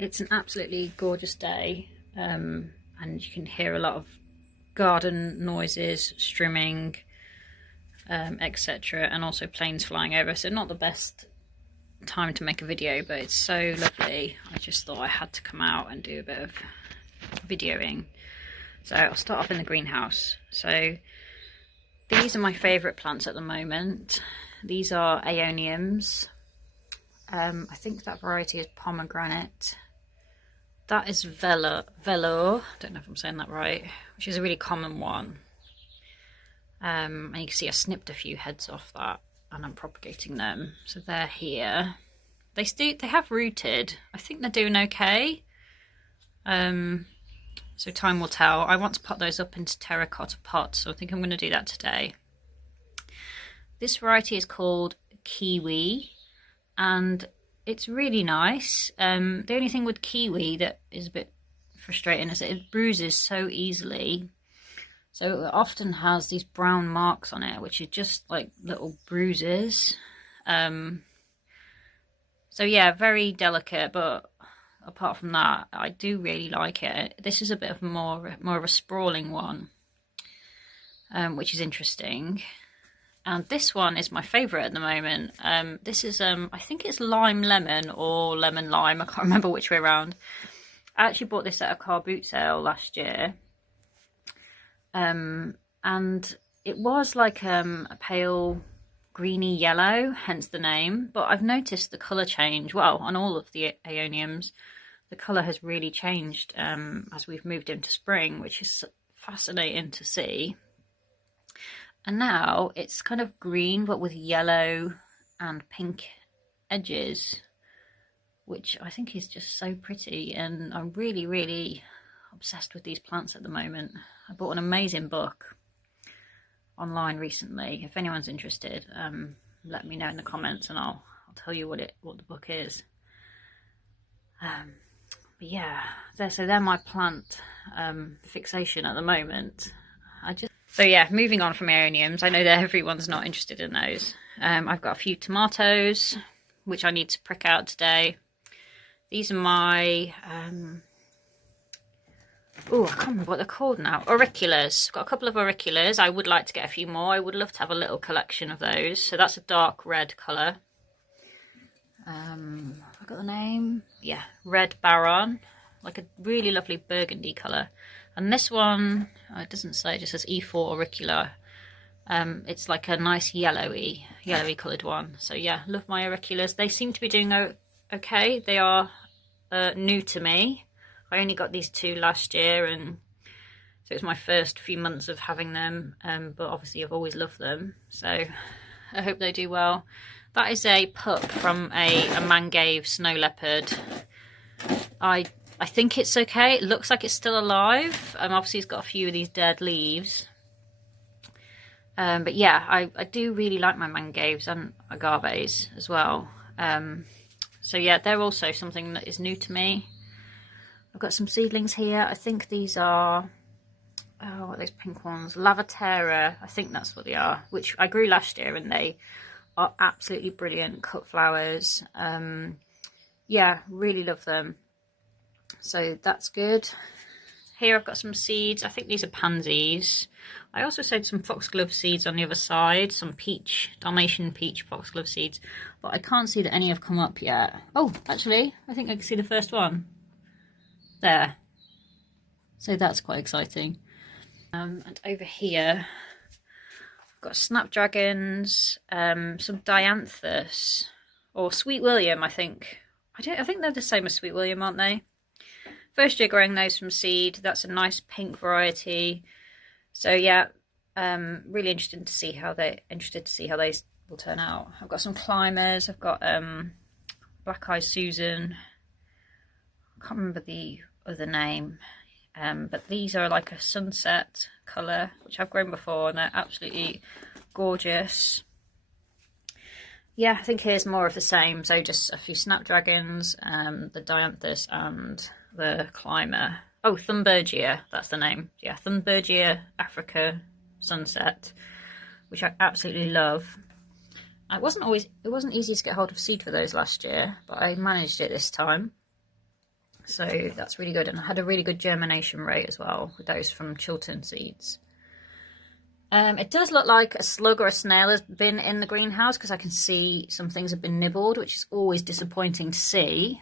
It's an absolutely gorgeous day, and you can hear a lot of garden noises, strumming, etc., and also planes flying over. So not the best time to make a video, but it's so lovely. I just thought I had to come out and do a bit of videoing. So I'll start off in the greenhouse. So these are my favourite plants at the moment. These are aeoniums. I think that variety is pomegranate. That is velour, don't know if I'm saying that right, which is a really common one. And you can see I snipped a few heads off that and I'm propagating them. So they're here. They have rooted. I think they're doing okay. So time will tell. I want to pot those up into terracotta pots, so I think I'm going to do that today. This variety is called Kiwi, and it's really nice. The only thing with kiwi that is a bit frustrating is that it bruises so easily. So it often has these brown marks on it, which are just like little bruises. So yeah, very delicate, but apart from that, I do really like it. This is a bit of more of a sprawling one, which is interesting. And this one is my favourite at the moment. This is, I think it's lime lemon or lemon lime. I can't remember which way around. I actually bought this at a car boot sale last year. And it was like a pale greeny yellow, hence the name. But I've noticed the colour change. Well, on all of the aeoniums, the colour has really changed as we've moved into spring, which is fascinating to see. And now it's kind of green, but with yellow and pink edges, which I think is just so pretty. And I'm really, really obsessed with these plants at the moment. I bought an amazing book online recently. If anyone's interested, let me know in the comments and I'll tell you what the book is. But yeah, so they're my plant fixation at the moment. So yeah, moving on from aeoniums, I know that everyone's not interested in those. I've got a few tomatoes, which I need to prick out today. These are my, I can't remember what they're called now, auriculas. I've got a couple of auriculas. I would like to get a few more. I would love to have a little collection of those. So that's a dark red colour. I've got the name. Yeah, Red Baron, like a really lovely burgundy colour. And this one, it doesn't say, it just says E4 auricular. It's like a nice yellowy coloured one. So yeah, love my auriculas. They seem to be doing okay. They are new to me. I only got these two last year, and so it's my first few months of having them. But obviously I've always loved them. So I hope they do well. That is a pup from a mangave snow leopard. I think it's okay. It looks like it's still alive. Obviously, it's got a few of these dead leaves. But yeah, I do really like my mangaves and agaves as well. So yeah, they're also something that is new to me. I've got some seedlings here. I think these are, what are those pink ones? Lavatera, I think that's what they are, which I grew last year, and they are absolutely brilliant cut flowers. Yeah, really love them. So that's good. Here I've got some seeds. I think these are pansies. I also sowed some foxglove seeds on the other side, some peach, Dalmatian peach foxglove seeds, but I can't see that any have come up yet. Oh, actually, I think I can see the first one. There. So that's quite exciting. And over here, I've got snapdragons, some dianthus, or Sweet William, I think. I think they're the same as Sweet William, aren't they? First year growing those from seed. That's a nice pink variety. So yeah, really interested to see how they will turn out. I've got some climbers. I've got Black Eyed Susan. I can't remember the other name, but these are like a sunset colour, which I've grown before, and they're absolutely gorgeous. Yeah, I think here's more of the same. So just a few snapdragons, the dianthus and the climber. Oh, Thunbergia, that's the name. Yeah, Thunbergia Africa Sunset, which I absolutely love. It wasn't easy to get hold of seed for those last year, but I managed it this time. So that's really good. And I had a really good germination rate as well with those from Chiltern seeds. It does look like a slug or a snail has been in the greenhouse because I can see some things have been nibbled, which is always disappointing to see.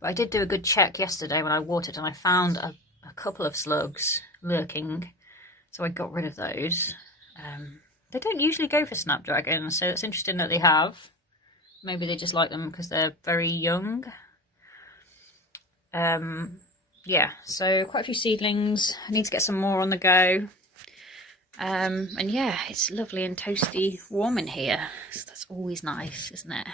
But I did do a good check yesterday when I watered and I found a couple of slugs lurking. So I got rid of those. They don't usually go for snapdragons, so it's interesting that they have. Maybe they just like them because they're very young. Yeah, so quite a few seedlings. I need to get some more on the go. And yeah, it's lovely and toasty warm in here. So that's always nice, isn't it?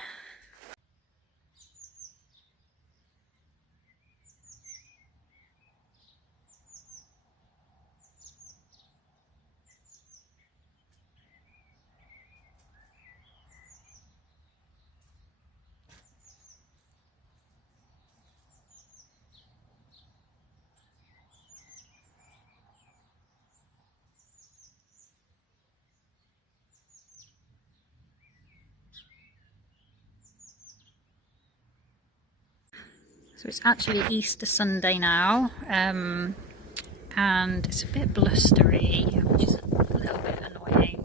So it's actually Easter Sunday now, and it's a bit blustery, which is a little bit annoying.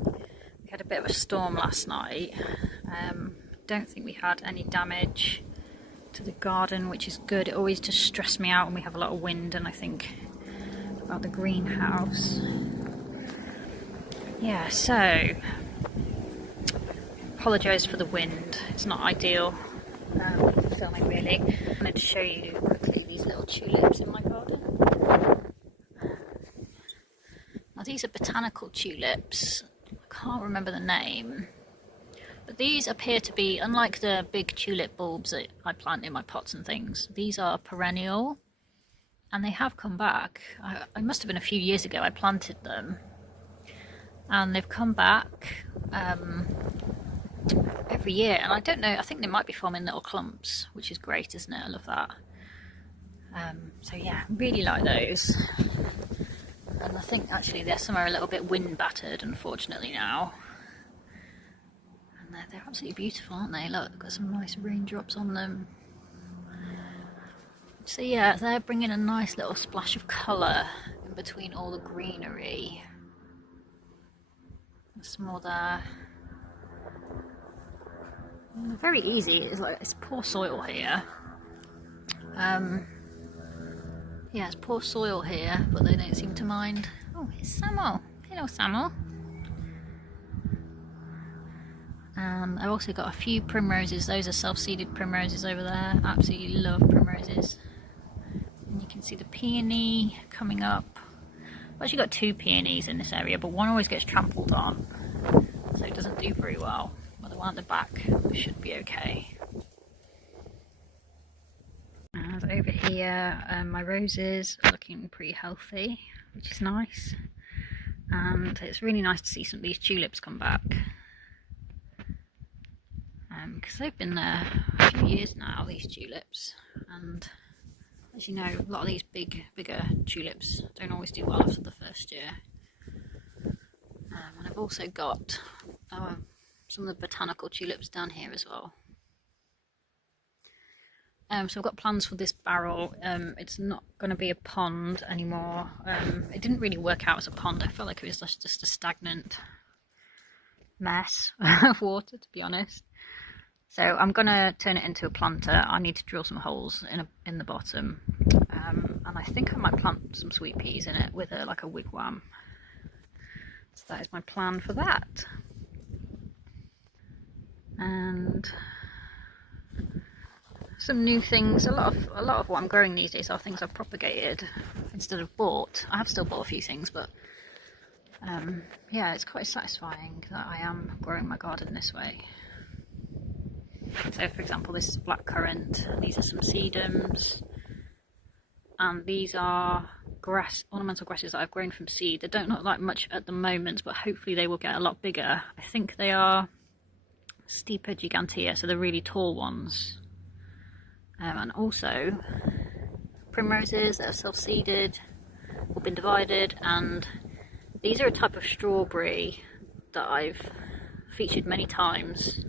We had a bit of a storm last night. Don't think we had any damage to the garden, which is good. It always just stressed me out when we have a lot of wind, and I think about the greenhouse. Yeah, so apologise for the wind. It's not ideal filming really. I wanted to show you quickly these little tulips in my garden. Now these are botanical tulips. I can't remember the name. But these appear to be, unlike the big tulip bulbs that I plant in my pots and things, these are perennial. And they have come back. I must have been a few years ago I planted them. And they've come back every year, and I don't know, I think they might be forming little clumps, which is great, isn't it? I love that. So yeah, really like those. And I think actually some are a little bit wind battered, unfortunately, now. And they're absolutely beautiful, aren't they? Look, they've got some nice raindrops on them. So yeah, they're bringing a nice little splash of colour in between all the greenery. There's some more there. They're very easy. It's poor soil here. Yeah, it's poor soil here, but they don't seem to mind. Oh, here's Samuel. Hello, Samuel. I've also got a few primroses. Those are self-seeded primroses over there. Absolutely love primroses. And you can see the peony coming up. I've actually got 2 peonies in this area, but one always gets trampled on, so it doesn't do very well. But the one at the back should be okay. And over here, my roses are looking pretty healthy, which is nice. And it's really nice to see some of these tulips come back. Because they've been there a few years now, these tulips. And as you know, a lot of these bigger tulips don't always do well after the first year. And I've also got some of the botanical tulips down here as well. So I've got plans for this barrel. It's not going to be a pond anymore. It didn't really work out as a pond. I felt like it was just a stagnant mess of water, to be honest. So I'm going to turn it into a planter. I need to drill some holes in the bottom. And I think I might plant some sweet peas in it with like a wigwam. So that is my plan for that. And some new things. A lot of what I'm growing these days are things I've propagated instead of bought. I have still bought a few things, but yeah, it's quite satisfying that I am growing my garden this way. So for example, this is blackcurrant, and these are some sedums, and these are ornamental grasses that I've grown from seed. They don't look like much at the moment, but hopefully they will get a lot bigger. I think they are Stipa gigantea, so the really tall ones. And also primroses that are self-seeded, all been divided, and these are a type of strawberry that I've featured many times.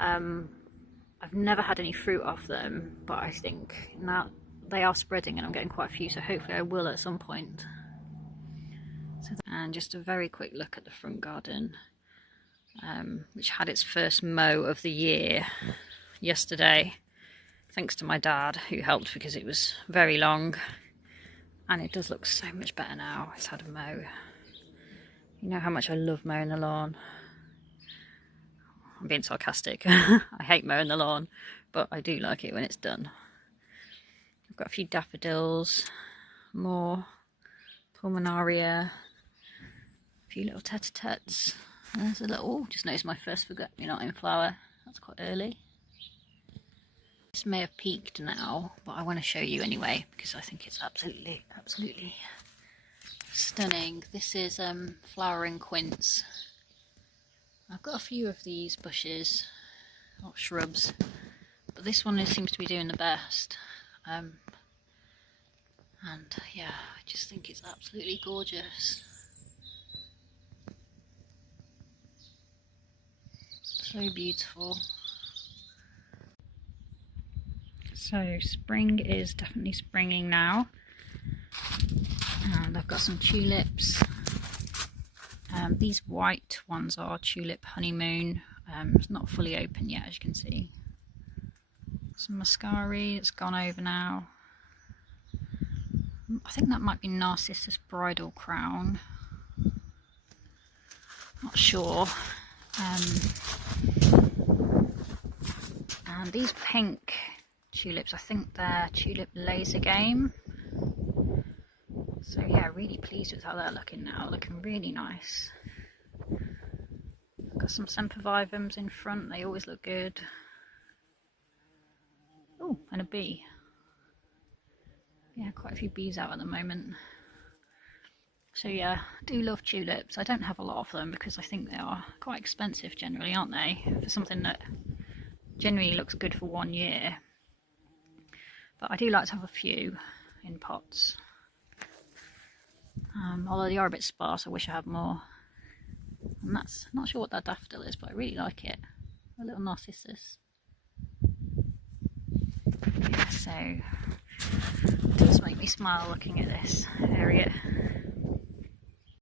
I've never had any fruit off them, but I think now they are spreading and I'm getting quite a few, so hopefully I will at some point. And just a very quick look at the front garden, which had its first mow of the year yesterday, thanks to my dad, who helped because it was very long. And it does look so much better now. It's had a mow. You know how much I love mowing the lawn. I'm being sarcastic. I hate mowing the lawn, but I do like it when it's done. I've got a few daffodils, more pulmonaria, a few little tete-a-tetes. There's a little, just noticed my first forget-me-not in flower. That's quite early. This may have peaked now, but I want to show you anyway because I think it's absolutely stunning. This is flowering quince. I've got a few of these bushes, or shrubs, but this one seems to be doing the best. And yeah, I just think it's absolutely gorgeous. So beautiful. So spring is definitely springing now, and I've got some tulips. These white ones are tulip honeymoon. It's not fully open yet, as you can see. Some muscari, it's gone over now. I think that might be Narcissus bridal crown. Not sure. And these pink tulips, I think they're tulip laser game. So yeah, really pleased with how they're looking now, looking really nice. Got some sempervivums in front, they always look good. Oh, and a bee. Yeah, quite a few bees out at the moment. So yeah, I do love tulips. I don't have a lot of them because I think they are quite expensive generally, aren't they? For something that generally looks good for 1 year. But I do like to have a few in pots. Although they are a bit sparse, I wish I had more. And that's, not sure what that daffodil is, but I really like it. A little narcissus. Yeah, so it does make me smile looking at this area.